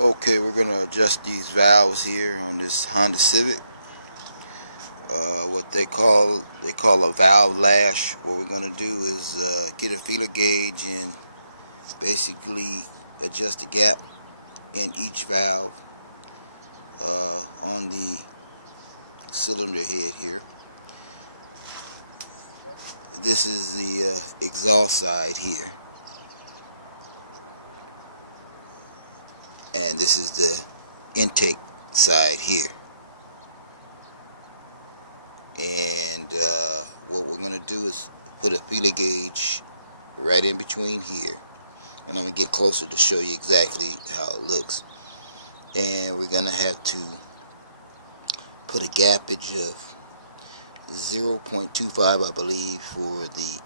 Okay, we're going to adjust these valves here on this Honda Civic. What they call a valve lash. What we're going to do is get a feeler gauge and basically adjust the gap in each valve on the cylinder head here. This is the exhaust side here, and this is the intake side here. And what we're going to do is put a feeler gauge right in between here, and I'm going to get closer to show you exactly how it looks. And we're going to have to put a gappage of 0.25, I believe, for the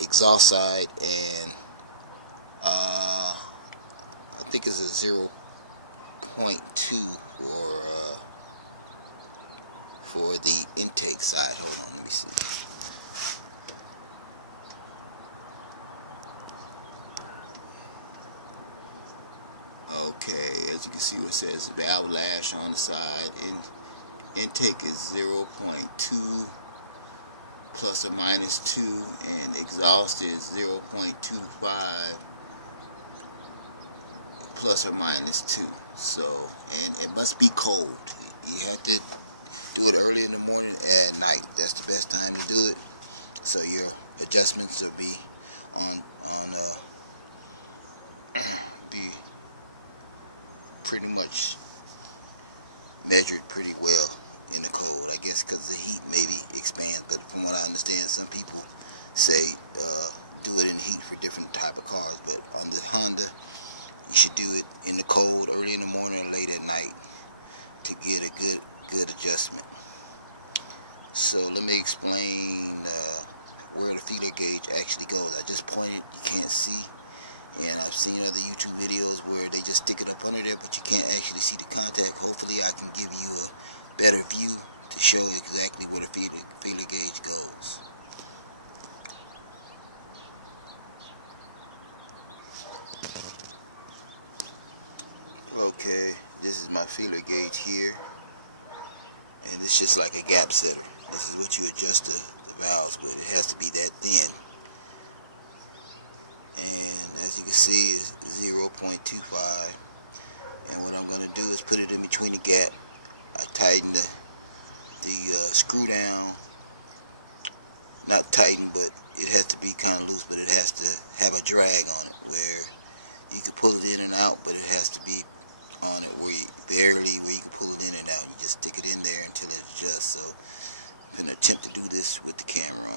exhaust side, and I think it's a 0.2 for the intake side. Hold on, let me see. Okay, as you can see, it says valve lash on the side, and intake is 0.2 plus or minus 2, and exhaust is 0.25 plus or minus 2. So, and it must be cold. You have to do it early in the morning and at night. That's the best time to do it. So your adjustments will be be pretty much measured pretty well in the cold. I guess because the heat maybe expands, but from what I understand, some people say do it in heat for different type of cars. But on the Honda, you should do it in the cold, early in the morning or late at night, to get a good adjustment. So let me explain where the feeler gauge actually goes. I just pointed, you can't see, and I've seen other YouTube videos where they just stick it up under there, but you can't actually see the contact. Hopefully I can give you a better view to show exactly where the feeler gauge goes. Okay, this is my feeler gauge here, and it's just like a gap setter. This is what you adjust the valves, but it has to be that thin. And as you can see, it's 0.25. And what I'm going to do is put it in between the gap. I tighten the screw down. Not tighten, but it has to be kind of loose, but it has to have a drag on it where you can pull it in and out, but it has to be on it where you can pull it in and out. You just stick it in there until it adjusts. So I'm going to attempt to do this with the camera on.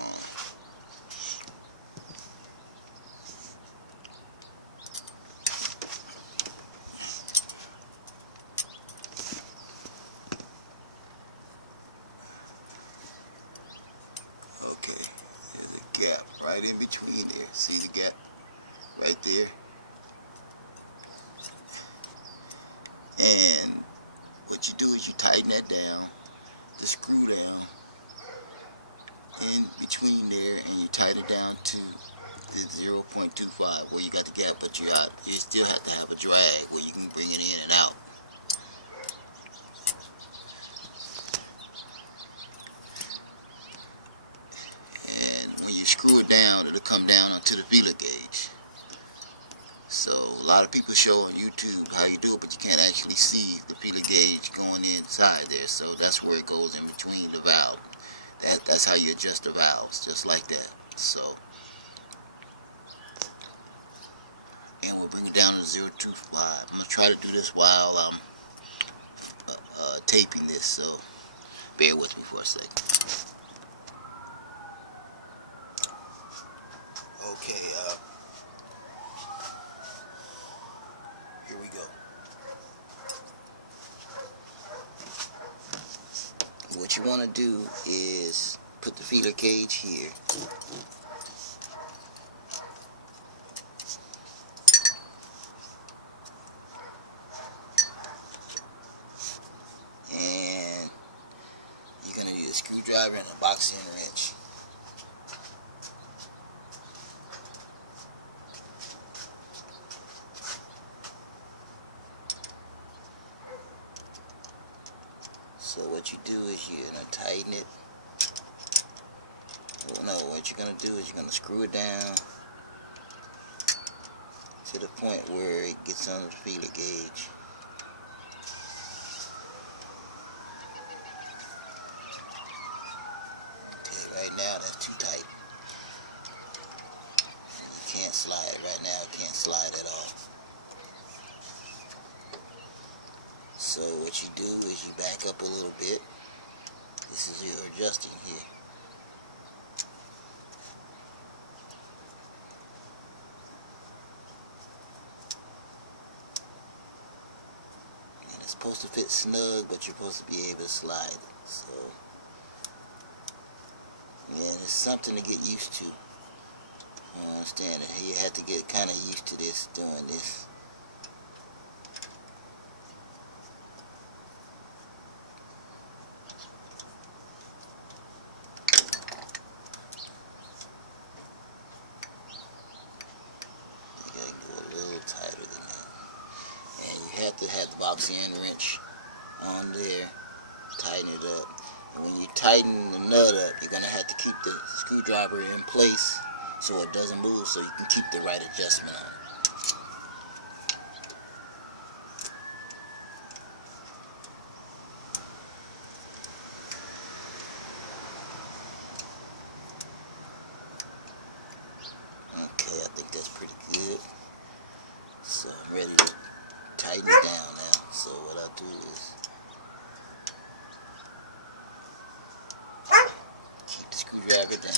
Okay, there's a gap right in between there. See the gap right there? And what you do is you tighten that down, the screw down in between there, and you tighten it down to the 0.25 where you got the gap, but you still have to have a drag where you can bring it in and out. And when you screw it down, it'll come down onto the feeler gauge. So a lot of people show on YouTube how you do it, but you can't actually see the feeler gauge going inside there. So that's where it goes in between the valve. That's how you adjust the valves, just like that. So, and we'll bring it down to 0.25. I'm gonna try to do this while I'm taping this. So bear with me for a second. Okay. Here we go. What you want to do is put the feeler gauge here. And you're going to need a screwdriver and a box end wrench. So what you do is you're gonna tighten it. Oh no, what you're gonna do is you're gonna screw it down to the point where it gets on the feeler gauge. Okay, right now that's too tight. You can't slide it right now. It can't slide at all. So what you do is you back up a little bit. This is your adjusting here. And it's supposed to fit snug, but you're supposed to be able to slide it. So, yeah, it's something to get used to. You understand it. You have to get kind of used to this, doing this. Tighter than that. And you have to have the box end wrench on there, tighten it up. And when you tighten the nut up, you're going to have to keep the screwdriver in place so it doesn't move, so you can keep the right adjustment on it. Okay, I think that's pretty good. So I'm ready to tighten it down now. So what I'll do is keep the screwdriver down.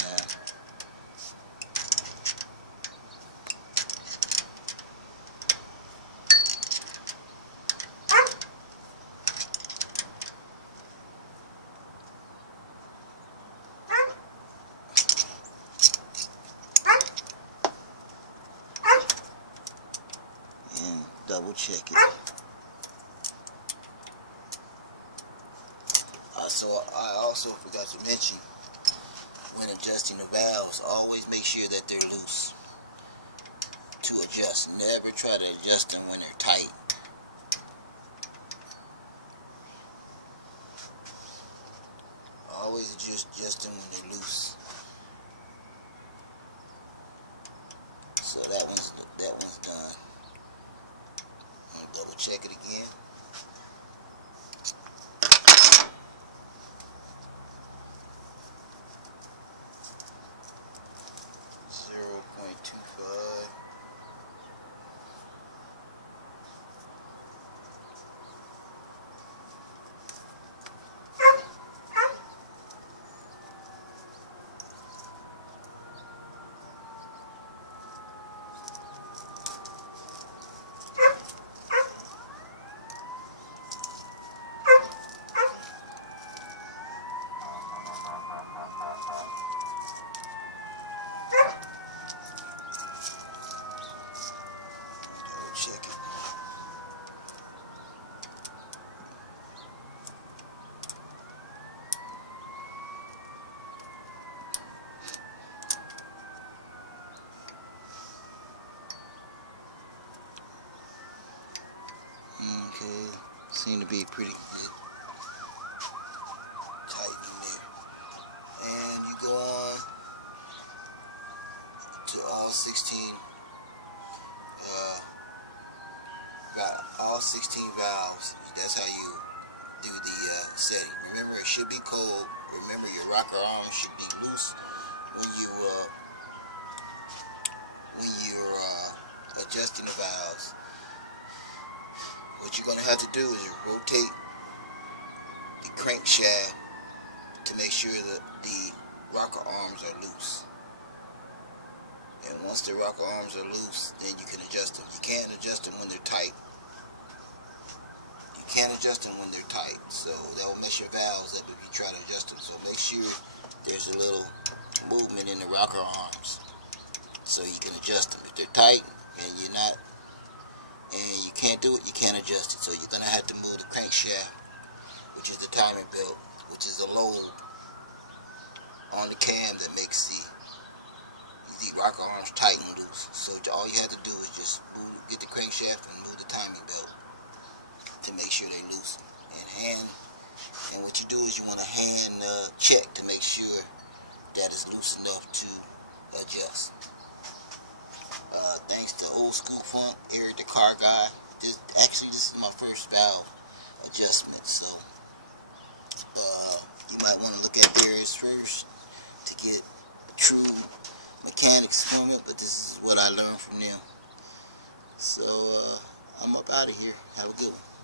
And double check it. So I also forgot to mention, when adjusting the valves, always make sure that they're loose to adjust. Never try to adjust them when they're tight. Always adjust them when they're loose. So that one's done. I'll double check it again. Okay, seem to be pretty good. Tight in there. And you go on to all 16 valves. That's how you do the setting. Remember, it should be cold. Remember, your rocker arm should be loose when you're adjusting the valves. What you're going to have to do is rotate the crankshaft to make sure that the rocker arms are loose. And once the rocker arms are loose, then you can adjust them. You can't adjust them when they're tight. You can't adjust them when they're tight. So that will mess your valves up if you try to adjust them. So make sure there's a little movement in the rocker arms so you can adjust them. If they're tight and you can't do it, you can't adjust it. So you're going to have to move the crankshaft, which is the timing belt, which is a load on the cam that makes the rocker arms tight and loose. So all you have to do is just get the crankshaft and move the timing belt to make sure they're loose. And And what you do is you want to hand check to make sure that it's loose enough to adjust. Thanks to Old School Funk, Eric the car guy. This is my first valve adjustment, so you might want to look at theirs first to get true mechanics from it, but this is what I learned from them. So I'm up out of here. Have a good one.